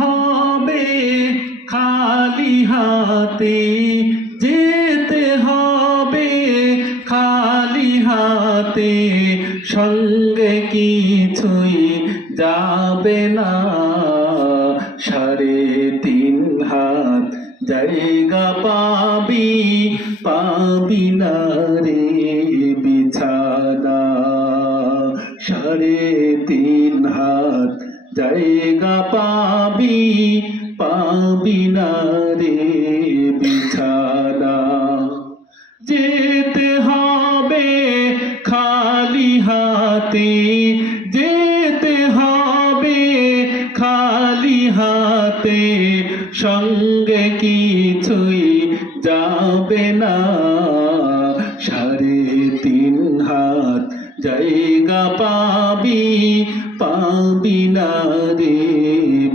হবে খালি হাতে, যেতে হবে খালি হাতে, সঙ্গে কিছুই যাবে না। 3.5 হাত জায়গা পাবি, পাবি না রে বিছানা। 3.5 হাত জায়গা পাবি, পাবি না রে বিছানা। যেতে হবে খালি হাতে, যেতে হবে খালি হাতে, সঙ্গে কিছুই যাবে না। 3.5 হাত জায়গা পাবি, পাবি না রে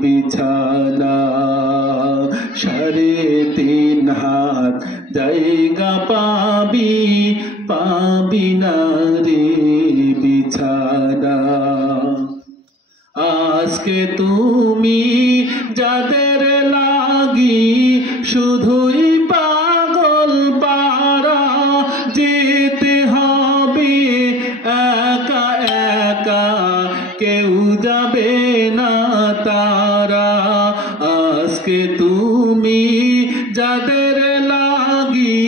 বিছানা। 3.5 হাত জায়গা পাবি, পাবি না রে বিছানা। আজকে তুমি যাদের লাগি শুধুই পাগল পারা, যেতে হবে একা একা, কেউ যাবে না তারা। আজকে তুমি যাদের লাগি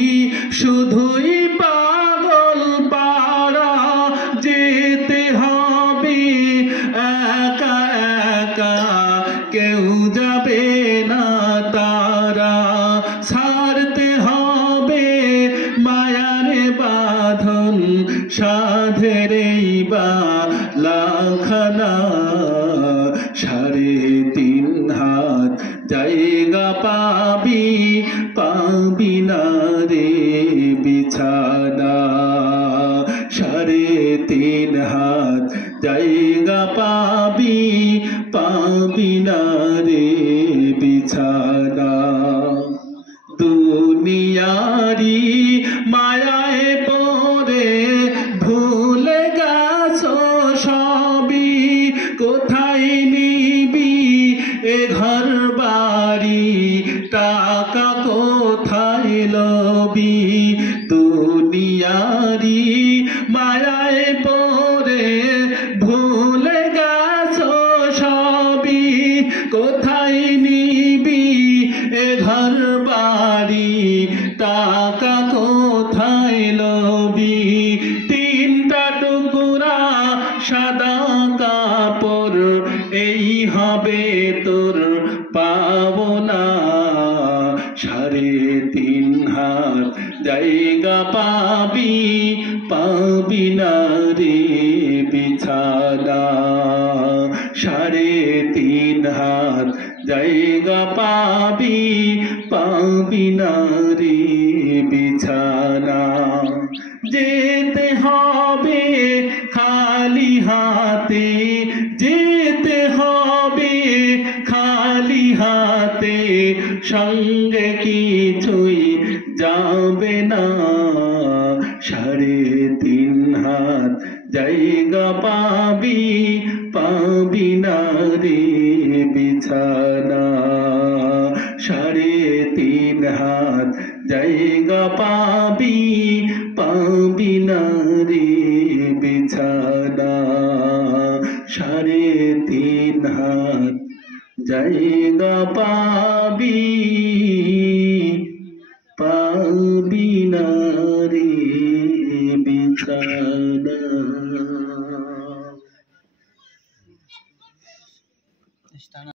শুধুই পাগল পারা, যেতে হবে একা একা, কেউ যাবে না তারা। ছাড়তে হবে মায়ার বাঁধন, সাধের এই বালাখানা। 3.5 হাত জায়গা পাবি, পাবি না রে বিছানা। 3.5 হাত জায়গা পাবি, পাবি না রে বিছানা। দুনিয়ারি মায়ায় পড়ে ভুলে গেছো সবই, কোথায় নিবি এ ঘর বাড়ি, টাকা কোথায় লবি। দুনিয়ারি মায়ায় পড়ে ভুলে গেছো সবই, কোথায় নিবি এ ঘর বাড়ি, টাকা কোথায় লবি। 3টা টুকরা সাদা কাপড়, এই হবে তোর পাওনা। 3.5 হাত জায়গা পাবি, পাবি না রে বিছানা। 3.5 হাত জায়গা পাবি, পাবি না রে বিছানা। যেতে হবে খালি হাতে, যেতে হবে খালি হাতে, সঙ্গে কিছুই যাবে না। 3.5 হাত জায়গা পাবি, পাবি না রে বিছানা। 3.5 হাত জায়গা পাবি, পাবি না রে বিছানা। 3.5 হাত জায়গা পাবি।